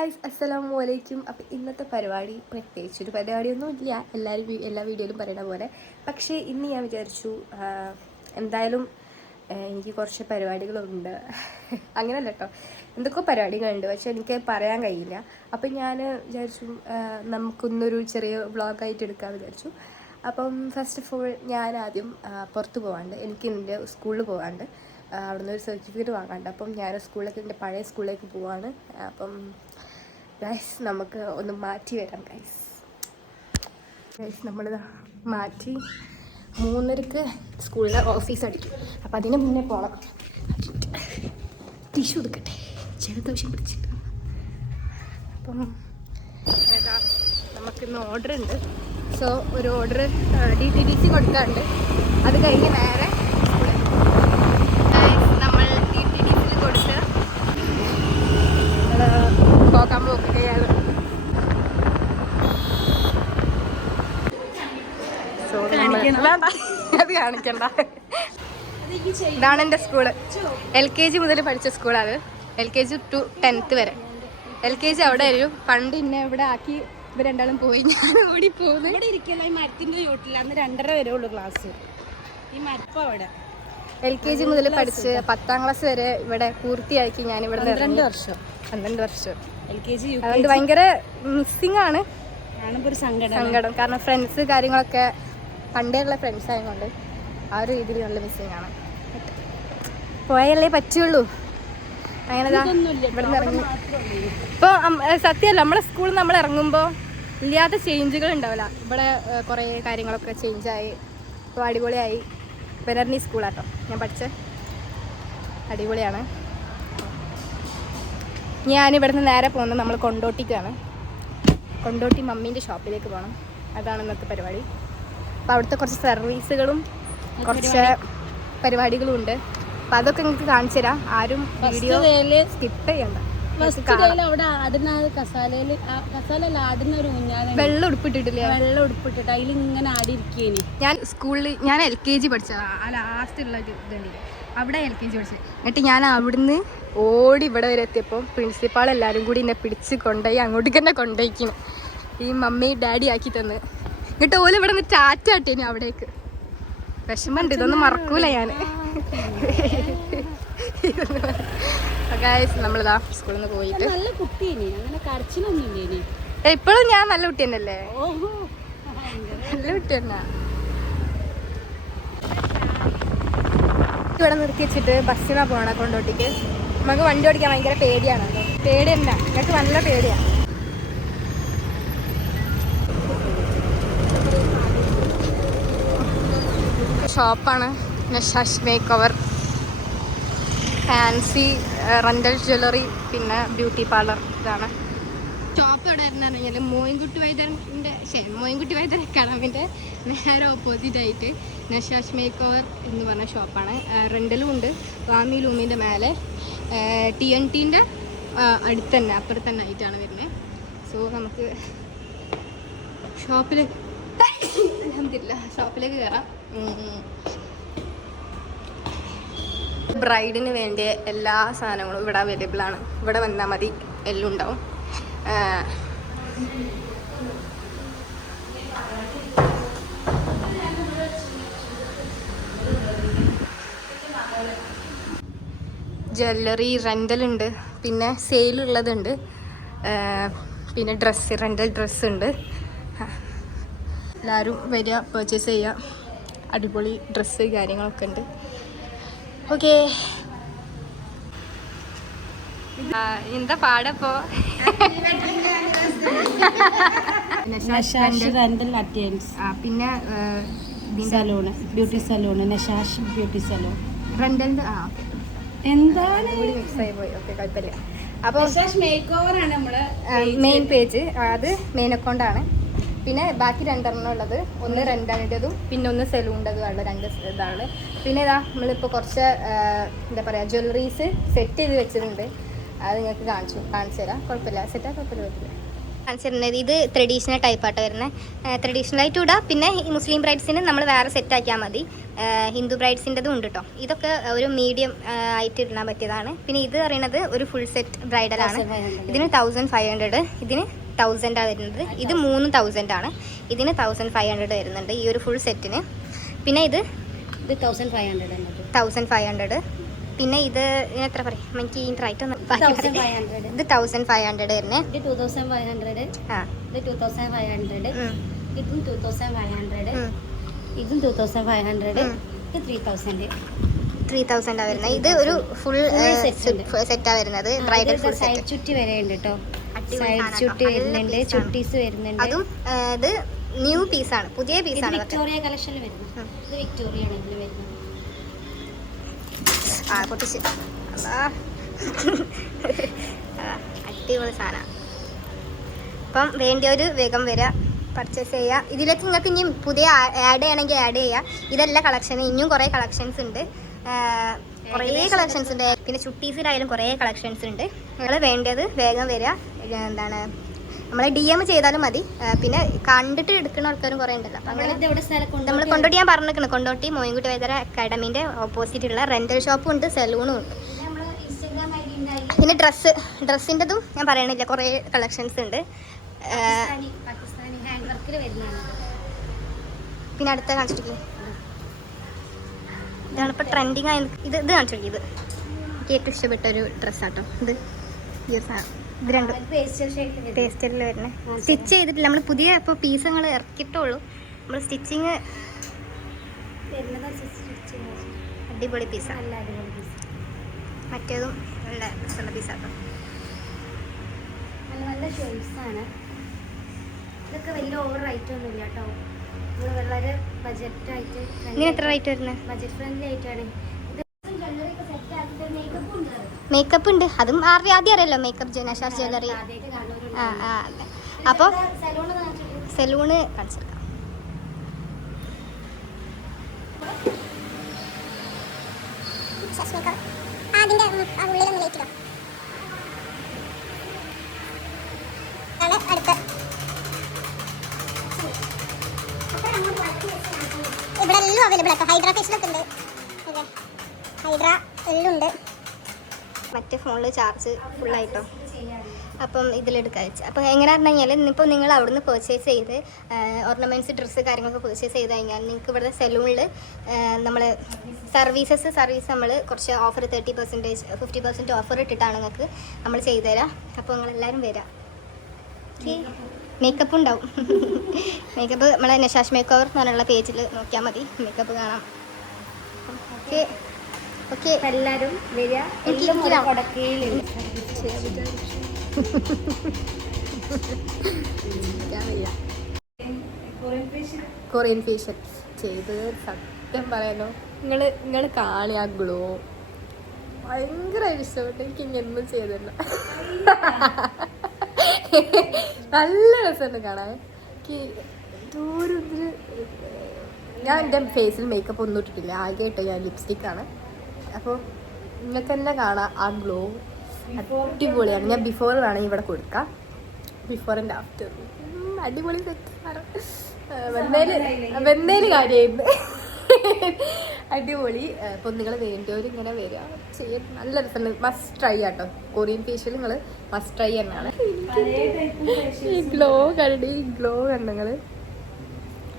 Guys അസ്സലാമു അലൈക്കും. അപ്പോൾ ഇന്നത്തെ പരിപാടി പ്രത്യേകിച്ചൊരു പരിപാടിയൊന്നുമില്ല, എല്ലാ വീഡിയോയിലും പറയുന്ന പോലെ. പക്ഷേ ഇന്ന് ഞാൻ വിചാരിച്ചു എന്തായാലും എനിക്ക് കുറച്ച് പരിപാടികളുണ്ട്. അങ്ങനെയല്ല കേട്ടോ, എന്തൊക്കെ പരിപാടികളുണ്ട്, പക്ഷെ എനിക്ക് പറയാൻ കഴിയില്ല. അപ്പം ഞാൻ വിചാരിച്ചു നമുക്കൊന്നൊരു ചെറിയ വ്ളോഗായിട്ട് എടുക്കാമെന്ന് വിചാരിച്ചു. അപ്പം ഫസ്റ്റ് ഓഫ് ഓൾ ഞാൻ ആദ്യം പുറത്ത് പോകാണ്ട്, എനിക്ക് എൻ്റെ സ്കൂളിൽ പോകാണ്ട്, അവിടുന്ന് ഒരു സർട്ടിഫിക്കറ്റ് വാങ്ങാണ്ട്. അപ്പം ഞാൻ സ്കൂളിലേക്ക്, എൻ്റെ പഴയ സ്കൂളിലേക്ക് പോവാണ്. അപ്പം ഗൈസ് നമുക്ക് ഒന്ന് മാറ്റി വരാം. ഗൈസ് നമ്മളിതാ മാറ്റി 3:30 സ്കൂളിലെ ഓഫീസ് അടിക്കും. അപ്പം അതിന് മുന്നേ പോകണം. ടിഷ്യൂ എടുക്കട്ടെ, ജലദോഷം പിടിച്ചിട്ട്. അപ്പം ഏതാ നമുക്കിന്ന് ഓർഡർ ഉണ്ട്. സോ ഒരു ഓർഡർ DTDC കൊടുക്കാറുണ്ട്. അത് കഴിഞ്ഞ് നേരെ നമ്മൾ DTDCയിൽ കൊടുത്ത് പോകാൻ പോകുകയാണ്. സോ വേണ്ട, അത് കാണിക്കണ്ട. ഇതാണ് എൻ്റെ സ്കൂള്. LKG മുതൽ പഠിച്ച സ്കൂളാണ്. LKG to 10th വരെ. LKG അവിടെ ഒരു പണ്ട് ഇന്നെ ഇവിടെ ആക്കി ഇവർ രണ്ടാളും പോയി, ഞാൻ ഓടി പോകുന്നു. ഇവിടെ ഇരിക്കുന്ന ഈ മരത്തിന്റെ ചോട്ടിൽ അന്ന് 2:30 വരെ ഉള്ളു ക്ലാസ്. ഈ മരപ്പം അവിടെ LKG മുതൽ പഠിച്ച് 10ാം ക്ലാസ് വരെ ഇവിടെ പൂർത്തിയാക്കി. ഞാൻ ഇവിടെ 12 വർഷം. LKG അതുകൊണ്ട് ഭയങ്കര മിസ്സിങ് ആണ്. ഒരു സങ്കടം. കാരണം ഫ്രണ്ട്സ് കാര്യങ്ങളൊക്കെ പണ്ടേ ഉള്ള ഫ്രണ്ട്സ് ആയതുകൊണ്ട് ആ ഒരു രീതിയിൽ നല്ല മിസ്സിങ് ആണ്. പോയല്ലേ പറ്റുള്ളൂ. അങ്ങനെ ഇവിടെ നിന്ന് ഇറങ്ങി. ഇപ്പോൾ സത്യമല്ല, നമ്മളെ സ്കൂളിൽ നമ്മൾ ഇറങ്ങുമ്പോൾ ഇല്ലാത്ത ചേഞ്ചുകൾ ഉണ്ടാവില്ല. ഇവിടെ കുറേ കാര്യങ്ങളൊക്കെ ചേഞ്ചായി, ഇപ്പോൾ അടിപൊളിയായി. പെരർണി സ്കൂളാട്ടോ ഞാൻ പഠിച്ച, അടിപൊളിയാണ്. ഞാനിവിടെ നിന്ന് നേരെ പോകുന്നത് നമ്മൾ കൊണ്ടോട്ടിക്കാണ്. കൊണ്ടോട്ടി മമ്മീൻ്റെ ഷോപ്പിലേക്ക് പോകണം. അതാണ് ഇന്നത്തെ പരിപാടി. അപ്പോൾ അവിടുത്തെ കുറച്ച് സർവീസുകളും കുറച്ച് പരിപാടികളും ഉണ്ട്. അപ്പം അതൊക്കെ നിങ്ങൾക്ക് കാണിച്ചു തരാം. ആരും വീഡിയോ സ്കിപ്പ് ചെയ്യണ്ട. വെള്ളം ഉടുപ്പിട്ടിട്ടില്ലേ? വെള്ളം ഉടുപ്പിട്ടിട്ട് അതിൽ ഇങ്ങനെ ആടി ഇരിക്കേനി. ഞാൻ LKG പഠിച്ചതാ. ആ ലാസ്റ്റ് ഉള്ള ഇതുണ്ട്, അവിടെ LKG പഠിച്ചത്. എന്നിട്ട് ഞാൻ അവിടുന്ന് ഓടി ഇവിടെ വരെ എത്തിയപ്പോൾ പ്രിൻസിപ്പാൾ എല്ലാവരും കൂടി എന്നെ പിടിച്ച് കൊണ്ടുപോയി അങ്ങോട്ടേക്ക് തന്നെ കൊണ്ടുപോയിക്കുന്നു. ഈ മമ്മി ഡാഡി ആക്കി തന്ന്. എന്നിട്ട് ഓല് ഇവിടെ നിന്ന് ടാറ്റാട്ടേനി അവിടേക്ക്. വിഷമമുണ്ട്, ഇതൊന്നും മറക്കൂല ഞാൻ. നമ്മളിതാ സ്കൂളിൽ നിന്ന് പോയിട്ട് നല്ല കുട്ടിയേനി, അങ്ങനെ കരച്ചിലൊന്നും ഇല്ലേനി. ഇപ്പോഴും ഞാൻ നല്ല കുട്ടി തന്നെയല്ലേ? നല്ല കുട്ടി തന്നെ. ഇവിടെ നിർത്തി വെച്ചിട്ട് ബസ്സിനാ പോകണം കൊണ്ടോട്ടിക്ക്. നമുക്ക് വണ്ടി ഓടിക്കാൻ ഭയങ്കര പേടിയാണ്. പേടി തന്നെ, എനിക്ക് നല്ല പേടിയാണ്. ഷോപ്പാണ് Nashash makeover, fancy rental jewellery, പിന്നെ ബ്യൂട്ടി പാർലർ. ഇതാണ് ഷോപ്പ്. എവിടെ ആയിരുന്നെങ്കിൽ മോയിൻകുട്ടി വൈദ്യർ അക്കാഡമിൻ്റെ നേരെ ഓപ്പോസിറ്റായിട്ട് നഷാഷ് മേക്ക് ഓവർ എന്ന് പറഞ്ഞ ഷോപ്പാണ്. റെൻ്റലും ഉണ്ട്. വാമി ലൂമിൻ്റെ മേലെ TNTൻ്റെ അടുത്ത് തന്നെ, അപ്പുറത്ത് തന്നെ ആയിട്ടാണ് വരുന്നത്. സോ നമുക്ക് ഷോപ്പിലേക്ക് കയറാം. ബ്രൈഡിന് വേണ്ടിയ എല്ലാ സാധനങ്ങളും ഇവിടെ അവൈലബിൾ ആണ്. ഇവിടെ വന്നാൽ മതി, എല്ലാം ഉണ്ടാവും. ജ്വല്ലറി റെൻ്റലുണ്ട്, പിന്നെ സെയിലുള്ളതുണ്ട്, പിന്നെ റെൻ്റൽ ഡ്രസ്സ് ഉണ്ട്. എല്ലാവരും വരിക, പർച്ചേസ് ചെയ്യുക. അടിപൊളി ഡ്രസ്സ് കാര്യങ്ങളൊക്കെ ഉണ്ട്. ഓക്കെ, എന്താ പാടപ്പോ? പിന്നെ ബ്യൂട്ടി സലൂൺ, നഷാഷ് ബ്യൂട്ടി സലൂൺ റെൻ്റലിൻ്റെ എന്താണ് പോയി. ഓക്കെ, കുഴപ്പമില്ല. അപ്പോൾ മേക്ക് ഓവർ ആണ് നമ്മള് മെയിൻ പേജ്, അത് മെയിൻ അക്കൗണ്ടാണ്. പിന്നെ ബാക്കി 2 ഉള്ളത്, ഒന്ന് റെൻ്റലിൻ്റെതും പിന്നെ ഒന്ന് സെലൂണിൻ്റെതുമാണ്. 2 ഇതാണ്. പിന്നെ ഇതാ നമ്മളിപ്പോൾ കുറച്ച് എന്താ പറയുക ജ്വല്ലറീസ് സെറ്റ് ചെയ്ത് വെച്ചിട്ടുണ്ട്. അത് നിങ്ങൾക്ക് കാണിച്ചു തരാം. കുഴപ്പമില്ല, സെറ്റാ കുഴപ്പമില്ല. കാണിച്ചിരുന്നത് ഇത് ട്രഡീഷണൽ ടൈപ്പായിട്ട് വരുന്നത്. ട്രഡീഷണലായിട്ട് ഇടാം. പിന്നെ ഈ മുസ്ലിം ബ്രൈഡ്സിന് നമ്മൾ വേറെ സെറ്റ് ആക്കിയാൽ മതി. ഹിന്ദു ബ്രൈഡ്സിൻ്റെതും ഉണ്ട് കേട്ടോ. ഇതൊക്കെ ഒരു മീഡിയം ആയിട്ട് ഇടാൻ പറ്റിയതാണ്. പിന്നെ ഇത് പറയുന്നത് ഒരു ഫുൾ സെറ്റ് ബ്രൈഡലാണ്. ഇതിന് 1500, ഇതിന് 1000 വരുന്നത്. ഇത് 3000 ആണ്. ഇതിന് 1500 വരുന്നുണ്ട് ഈ ഒരു ഫുൾ സെറ്റിന്. പിന്നെ ഇത് 1500. പിന്നെ ഇത് എത്ര പറയും എനിക്ക് ഈ റൈറ്റ് ഒന്ന് ഇത് 1500 വരുന്നത്. ഇത് 2500, ആ ഇത് 2500, ഇതും 2500, ഇതും 2500, ഇത് 3000 വരുന്നത്. ഇത് ഒരു ഫുൾ സെറ്റാ വരുന്നത്. Bridal full set. ചുറ്റി വരെയുണ്ട് കേട്ടോ. സൈഡ് ചുറ്റി വരുന്നുണ്ട്, ചുട്ടീസ് വരുന്നുണ്ട്. അതും ഇത് ന്യൂ പീസാണ്, പുതിയ പീസാണ്. വിക്ടോറിയ കളക്ഷനിൽ വരുന്നത്. ഇത് വിക്ടോറിയ ആണ് ഇതിൽ വരുന്നത്. ആ പൊട്ടിച്ച് അടിപൊളി സാധനം. അപ്പം വേണ്ടിയൊരു വേഗം വരിക, പർച്ചേസ് ചെയ്യുക. ഇതിലേക്ക് നിങ്ങൾക്ക് ഇനിയും പുതിയ ആഡ് ചെയ്യണമെങ്കിൽ ആഡ് ചെയ്യുക. ഇതല്ല കളക്ഷൻ, ഇനിയും കുറേ കളക്ഷൻസ് ഉണ്ട്. പിന്നെ ചുട്ടീസിലായാലും കുറേ കളക്ഷൻസ് ഉണ്ട്. നിങ്ങൾ വേണ്ടത് വേഗം വരിക. എന്താണ് നമ്മൾ DM ചെയ്താലും മതി. പിന്നെ കണ്ടിട്ട് എടുക്കുന്ന ആൾക്കാരും കുറേ ഉണ്ടല്ലോ. അപ്പം അങ്ങനെ നമ്മൾ കൊണ്ടോട്ടി ഞാൻ പറഞ്ഞിരിക്കണം. കൊണ്ടോട്ടി മോയിൻകുട്ടി വൈദ്യര അക്കാഡമീൻ്റെ ഓപ്പോസിറ്റുള്ള റെൻ്റൽ ഷോപ്പും ഉണ്ട്, സലൂണും ഉണ്ട്. പിന്നെ ഡ്രസ്സിൻ്റെതും ഞാൻ പറയണില്ല, കുറേ കളക്ഷൻസ് ഉണ്ട്. പിന്നെ അടുത്ത കാണിച്ചിട്ടില്ലേ, ഇതാണ് ഇപ്പോൾ ട്രെൻഡിങ് ആയി. ഇത് കാണിച്ചിട്ടില്ല. ഇത് എനിക്ക് ഏറ്റവും ഇഷ്ടപ്പെട്ട ഒരു ഡ്രസ്സാട്ടോ ഇത്. ഈ ഒരു സാധനം ഇത് രണ്ടും പേസ്റ്റലിൽ വരുന്നത്. സ്റ്റിച്ച് ചെയ്തിട്ടില്ല, നമ്മൾ പുതിയ ഇപ്പോൾ പീസുകൾ ഇറക്കിയിട്ടുള്ളൂ. നമ്മൾ സ്റ്റിച്ചിങ് അടിപൊളി പീസാണ്. മറ്റേതും നല്ല രസമുള്ള പീസാട്ടോ. നല്ല ഷെയ്ഡ്സാണ്. ഇതൊക്കെ വലിയ ഓവർ റേറ്റ് ഒന്നുമില്ല കേട്ടോ. വളരെ ബജറ്റായിട്ട്. ഇതിന് എത്ര റേറ്റ് വരുന്നത്? ബജറ്റ് ഫ്രണ്ട്ലി ആയിട്ടാണ്. മേക്കപ്പ് ഉണ്ട്, അതും ആദ്യം അറിയാലോ. Makeup Nashas jewellery. അപ്പോൾ സലൂണ് കാണിച്ചെടുക്കാം. ഇവിടെ എല്ലാം അവൈലബിൾ ആട്ടോ. ഹൈഡ്രാ ഫേഷ്യലൊക്കെ ഉണ്ട്. ഹൈഡ്രാ എല്ലാം ഉണ്ട്. മറ്റേ ഫോണിൽ ചാർജ് ഫുള്ളായിട്ടോ. അപ്പം ഇതിലെടുക്കാൻ വെച്ചാൽ അപ്പോൾ എങ്ങനെ പറഞ്ഞു കഴിഞ്ഞാൽ ഇന്നിപ്പോൾ നിങ്ങൾ അവിടുന്ന് പർച്ചേസ് ചെയ്ത് ഓർണമെൻറ്റ്സ്, ഡ്രസ്സ് കാര്യങ്ങളൊക്കെ പർച്ചേസ് ചെയ്ത് കഴിഞ്ഞാൽ നിങ്ങൾക്ക് ഇവിടെ സലൂണിൽ നമ്മൾ സർവീസ് നമ്മൾ കുറച്ച് ഓഫർ 30%, 50% ഓഫർ ഇട്ടിട്ടാണ് നിങ്ങൾക്ക് നമ്മൾ ചെയ്തുതരാം. അപ്പോൾ നിങ്ങളെല്ലാവരും വരാം. മേക്കപ്പ് ഉണ്ടാവും. മേക്കപ്പ് നമ്മളെ നഷാഷ് മേക്ക് ഓവർ എന്ന് പറഞ്ഞുള്ള പേജിൽ നോക്കിയാൽ മതി, മേക്കപ്പ് കാണാം. ഓക്കെ ഓക്കെ, എല്ലാവരും വരിക. കൊറിയൻ ഫേഷ്യൽ ചെയ്ത് സത്യം പറയാലോ, നിങ്ങൾ കാണി ആ ഗ്ലോ ഭയങ്കരമായിട്ട് ഇഷ്ടപ്പെട്ടു. എനിക്ക് ഇങ്ങനൊന്നും ചെയ്തില്ല. നല്ല രസമുണ്ട് കാണാൻ. എനിക്ക് എന്തോരം ഞാൻ എൻ്റെ ഫേസിൽ മേക്കപ്പ് ഒന്നും ഇട്ടിട്ടില്ല, ആകെ ഇട്ടോ ഞാൻ ലിപ്സ്റ്റിക്കാണ്. അപ്പോൾ നിങ്ങൾക്ക് തന്നെ കാണാം ആ ഗ്ലോ അടിപൊളിയാണ്. ഞാൻ ബിഫോർ വേണമെങ്കിൽ ഇവിടെ കൊടുക്കാം, ബിഫോർ ആൻഡ് ആഫ്റ്റർ. അടിപൊളി സെറ്റാണ്. വന്നേല് കാര്യമായിരുന്നു. അടിപൊളി. അപ്പോൾ നിങ്ങൾ വേണ്ടവർ ഇങ്ങനെ വരിക, ചെയ്യാൻ നല്ല രസമുണ്ട്. മസ്റ്റ് ട്രൈ ആട്ടോ. കൊറിയൻ ഫേഷ്യൽ നിങ്ങൾ മസ്റ്റ് ട്രൈ തന്നെയാണ്. ഈ ഗ്ലോ കണ്ടു നിങ്ങൾ,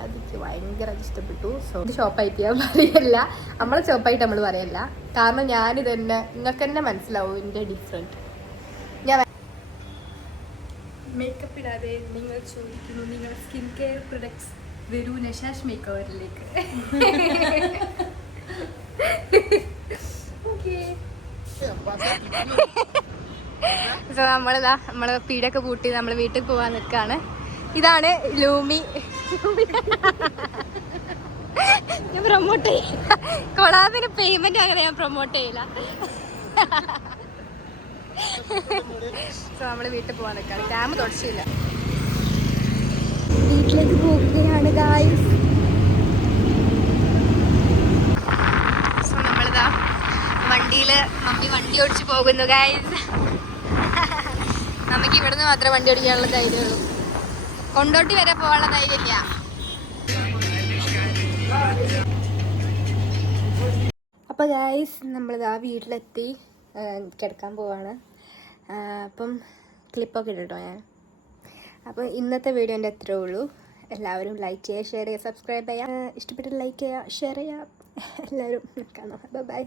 അതെനിക്ക് ഭയങ്കര ഇഷ്ടപ്പെട്ടു. സോ ഇത് ഷോപ്പായിട്ട് ഞാൻ പറയല്ല, നമ്മളെ ഷോപ്പായിട്ട് നമ്മൾ പറയല്ല. കാരണം ഞാനിത് തന്നെ നിങ്ങൾക്ക് തന്നെ മനസ്സിലാവും ഇതിൻ്റെ ഡിഫറെൻറ്റ്. ഞാൻ മേക്കപ്പ് ഇടാതെ നിങ്ങൾ ചോദിക്കുന്നു നിങ്ങളുടെ സ്കിൻ കെയർ പ്രൊഡക്ട്സ് വരൂ നഷാഷ് മേക്ക് ഓവറിലേക്ക്. സോ നമ്മൾ പീടൊക്കെ പൂട്ടി നമ്മൾ വീട്ടിൽ പോകാൻ നിൽക്കുകയാണ്. ഇതാണ് ലൂമി. ഞാൻ പ്രൊമോട്ട് ചെയ്യില്ല, കൊളാബിന് പേയ്മെന്റ് അങ്ങനെ ഞാൻ പ്രൊമോട്ട് ചെയ്യില്ല. സോ നമ്മൾ വീട്ടിൽ പോകാൻ നിൽക്കുകയാണ്. ക്യാമ് തുടച്ചില്ല, വീട്ടിലേക്ക് പോകുകയാണ് ഗായ്സ്. സോ നമ്മളിതാ വണ്ടിയിൽ മമ്മി വണ്ടി ഓടിച്ചു പോകുന്നു ഗായ്സ്. നമുക്ക് ഇവിടുന്ന് മാത്രമേ വണ്ടി ഓടിക്കാനുള്ള ധൈര്യമുള്ളൂ. കൊണ്ടോട്ടി വരെ പോകാനുള്ള ധൈര്യമില്ല. അപ്പോൾ ഗായ്സ് നമ്മളിതാ വീട്ടിലെത്തി കിടക്കാൻ പോവാണ്. അപ്പം ക്ലിപ്പൊക്കെ ഇട്ടോ ഞാൻ. അപ്പോൾ ഇന്നത്തെ വീഡിയോ എൻ്റെ അത്രേ ഉള്ളൂ. എല്ലാവരും ലൈക്ക് ചെയ്യുക, ഷെയർ ചെയ്യുക, സബ്സ്ക്രൈബ് ചെയ്യുക. ഇഷ്ടപ്പെട്ട് ലൈക്ക് ചെയ്യുക, ഷെയർ ചെയ്യുക. എല്ലാവരും കാണാം. ബൈ.